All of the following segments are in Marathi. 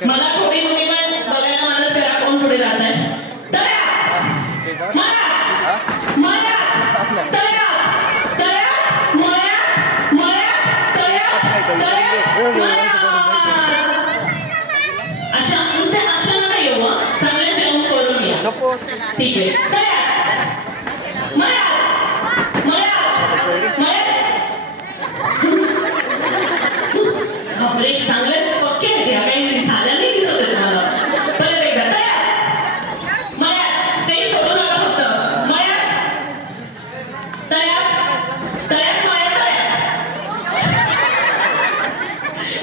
मला थोडी मुली पण बघायला मला त्याला कोण पुढे जात आहे अशा नका येऊ चांगलं जेवण करून घ्या ठीक आहे चांगलं पक्के काही झालं नाही दिसत मला परत एकदा तयार स्टेज सोडू नका फक्त तयार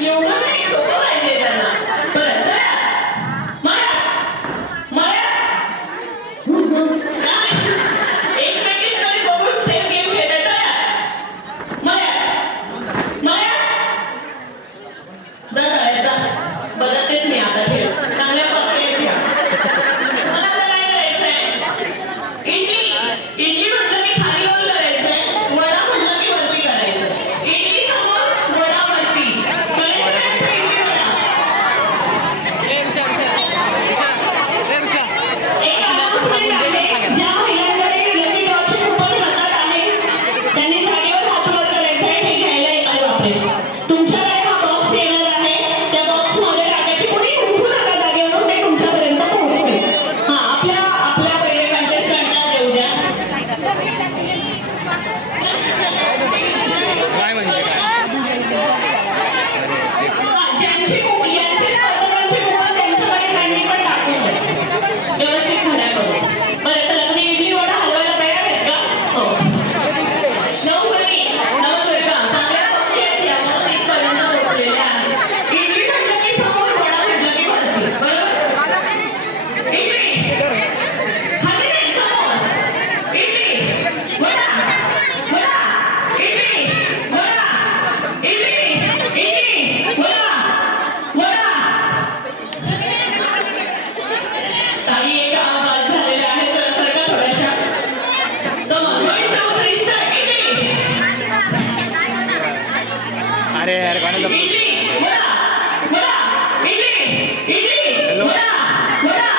एवढं नाही सोपं पाहिजे त्यांना परत एकमेकींकडे बघून सेम गेम खेळायचा तयार इडली वडा वडा इडली इडली वडा वडा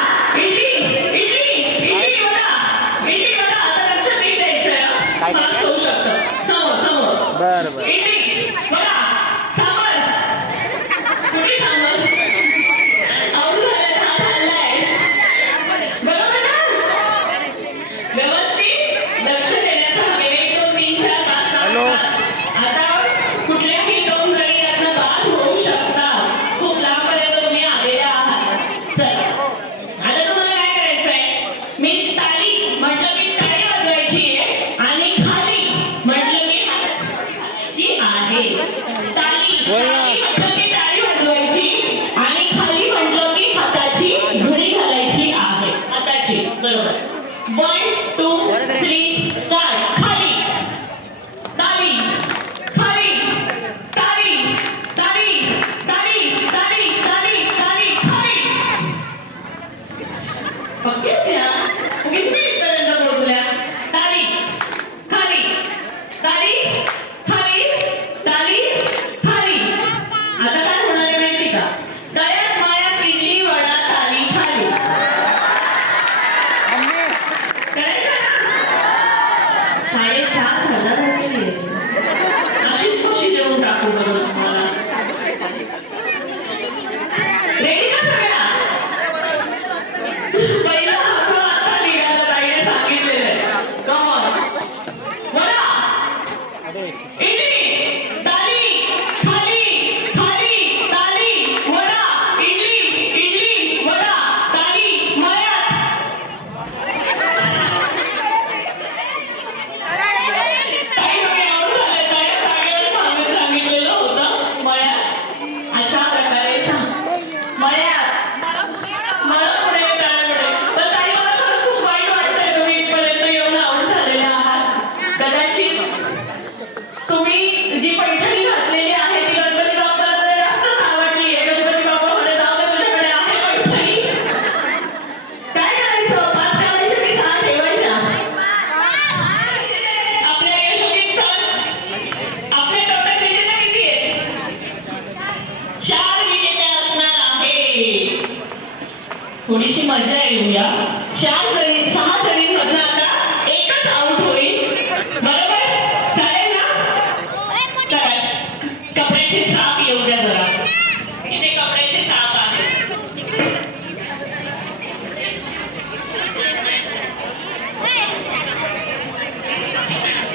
इडली इडली इडली वडा इडली वडा. आता लक्ष नीट द्यायचंय हा. फास्ट होऊ शकतं. समोर समोर बरं इडली वडा सांबर. कुठे सांबर? आवडू झालं हात हल्लाय. बरोबर ना? व्यवस्थित लक्ष देण्याचा हवे. 1 2 3 4 5 6 7. आता कुठल्याही 2 जणी यातनं बाद होऊ शकतात. खूप लांबपर्यंत तुम्ही आलेल्या आहात. चला आता तुम्हाला काय करायचंय? मी ताली म्हटलं की टाळी वाजवायची आहे आणि खाली म्हटलं की हाताची आहे. ताली ताली म्हटलं की टाळी वाजवायची आणि खाली म्हटलं की हाताची घडी घालायची आहे. हाताची बरोबर. 1 2 3 स्टार्ट. खाली ताली खाली ताली ताली ताली ताली ताली ताली खाली. ओके त्या किती इथपर्यंत पोहोचल्या? ताली खाली ताली खाली ताली खाली. आता काय होणार आहे माहिती का? तळ्यात मायात इडली वडा ताली खाली. करायचं ना? 7,500ची आहे. अशीच खुशी देऊन टाकू बरोबर तुम्हाला. रेडी का सगळ्या? पहिलं असं आता लिहायला ताईने सांगितलेलं आहे. Come on. वडा इडली ताली खाली खाली ताली वडा इडली इडली वडा ताली मळ्यात. ताई बघे आवड झालंय. ताई जागेवर सांगितलेलं होतं मळ्यात. अशा प्रकारे मळ्यात मळापुढे तळापुढे. तर ताई मला खरंच खूप वाईट वाटतंय तुम्ही इथपर्यंत येऊन आवड झालेले आहात. कदाचित तुम्ही जी पैठणी घातलेली आहे ती गणपती बाप्पाला जरा जास्तच आवडली आहे. गणपती बाप्पा म्हणे जाऊ दे तुझ्याकडे आहे पैठणी. काय करायचं? 5 काढायच्या की 6 ठेवायच्या? आपल्या यशोदीप सर आपले टोटल विजेते किती आहेत? 4 विजेते असणार आहे. थोडीशी मजा येऊया. 4 जणी 6 जणींमधनं आता एकच आउट होईल. बरोबर चालेल ना? चालेल. कपड्याचे चाप येऊ द्या जरा. इथे कपड्याचे चाप आहेत.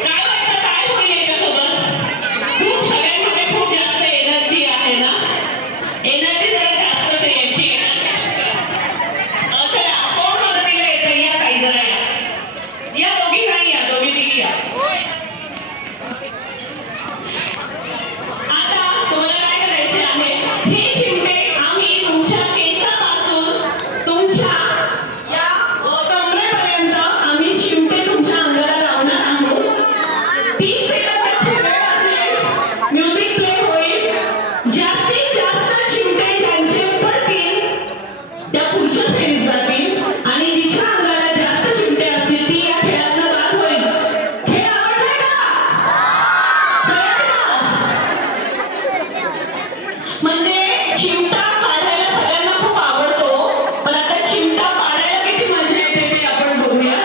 काय वाटतं काय होईल याच्यासोबत? खूप सगळ्यांमध्ये खूप जास्त एनर्जी आहे ना? एनर्जी जरा जास्तच आहे याची. चला कोण मदतीला येतं? या काही जरा या. या दोघी जणी या. दोघी तिघी या. आता तुम्हाला काय करायचे आहे? हे चिमटे आम्ही तुमच्या केसापासून तुमच्या या कमरेपर्यंत आम्ही चिमटे तुमच्या अंगाला लावणार आहोत. 30 सेकंदाची वेळ असेल. म्युझिक प्ले होईल. जास्तीत जास्त चिमटे ज्यांचे पडतील त्या पुढच्या फेरीत जातील आणि जिच्या अंगाला जास्त चिमटे असतील ती या खेळातनं बाद होईल. खेळ आवडलाय का? कळलं का? म्हणजे चिमटा काढायला सगळ्यांना खूप आवडतो. पण आता चिमटा पाडायला किती मजा येते ते आपण बघूया.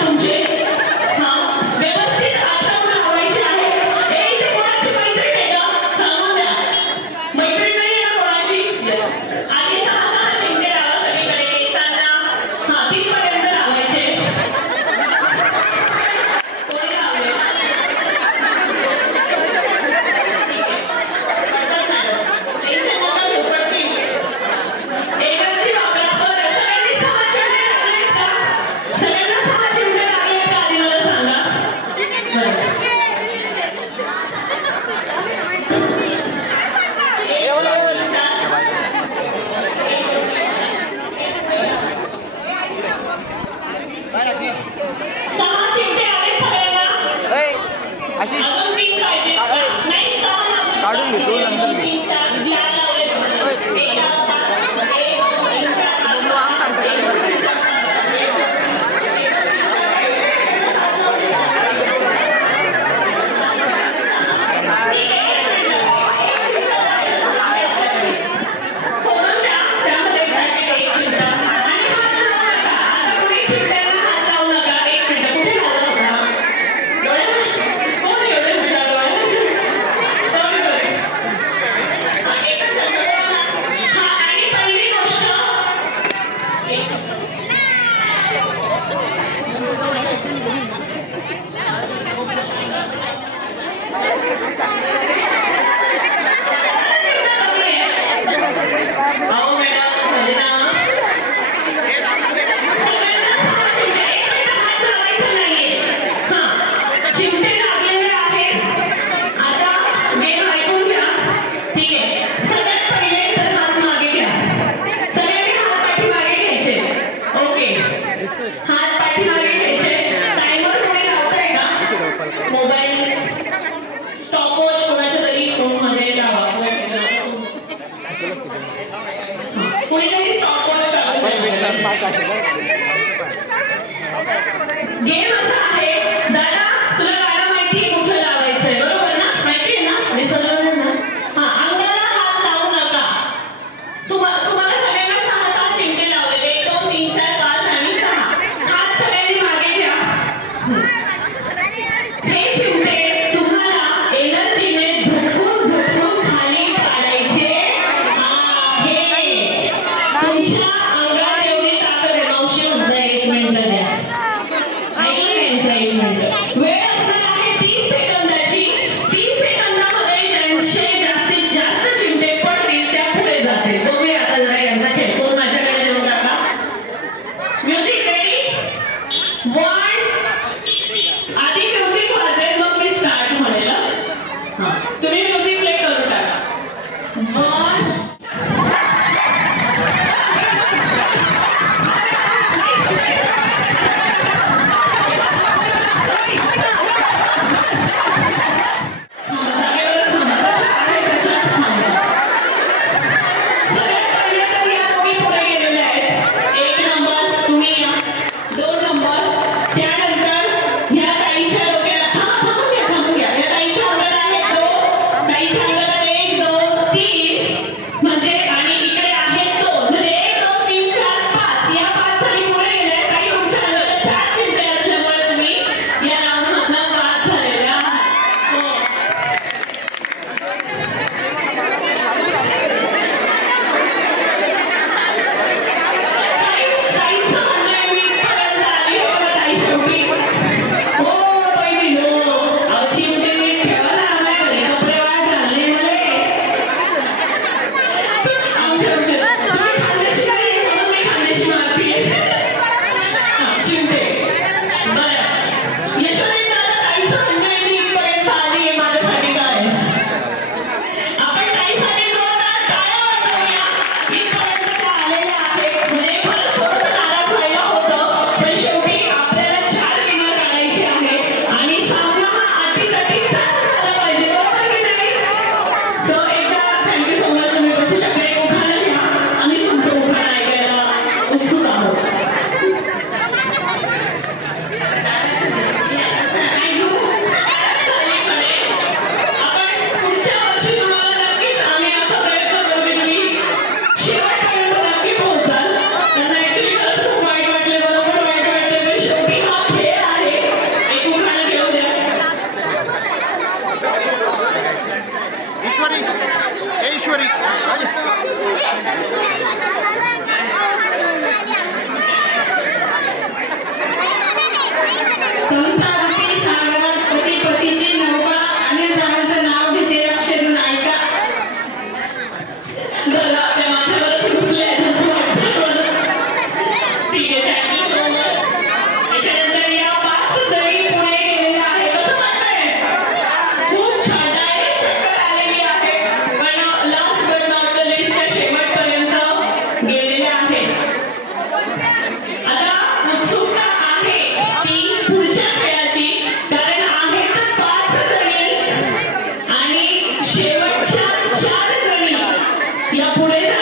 तुमचे 6 चिमटे आले सगळ्यांना. आशिष अजून 3 पाहिजे. नाही 6 काढून घेतो नंतर मी. 2, 3, 4, 4 लावले. फोडून द्या. त्यामध्ये excited एक मिनिट. आणि हात लावू नका. आता कुणी चिमट्यांना हात लावू नका. एक मिनिट. कुठे लावला होता? डोळ्यात? कोण एवढे हुशार डोळ्यात? Sorry, sorry. हा, एकच सेकंड. हा, आणि पहिली गोष्ट अहो मॅडम झाले ना. चिमटे लागलेले आहेत. आता गेम ऐकून घ्या. ठीक आहे. सगळ्यात पहिले तर हात मागे घ्या. सगळ्यांनी हात पाठीमागे घ्यायचे. ओके. हात पाठीमागे घ्यायचे. टायमर कोणी लावतंय का? मोबाईल स्टॉपवॉच कोणाच्या तरी फोनमध्ये लावा. कोणीतरी स्टॉपवॉच लावलं. गेम असा आहे. दादा तुला गाणं माहिती आहे कुठं लावायचंय बरोबर ना? माहिती आहे ना? विसरलं ना? हा, अंगाला हात लावू नका. तुम्हाला सगळ्यांना 6 चिमटे लावलेले. 1, 2, 3, 4, 5 आणि 6. हात सगळ्यांनी मागे घ्या. हे चिमटे तुम्हाला एनर्जीने झटकून झटकून खाली पाडायचे आहे. तुमच्या अंगात एवढी ताकद आहे. मावशी म्हणताय 1 मिनिट द्या. ऐकलं पुढे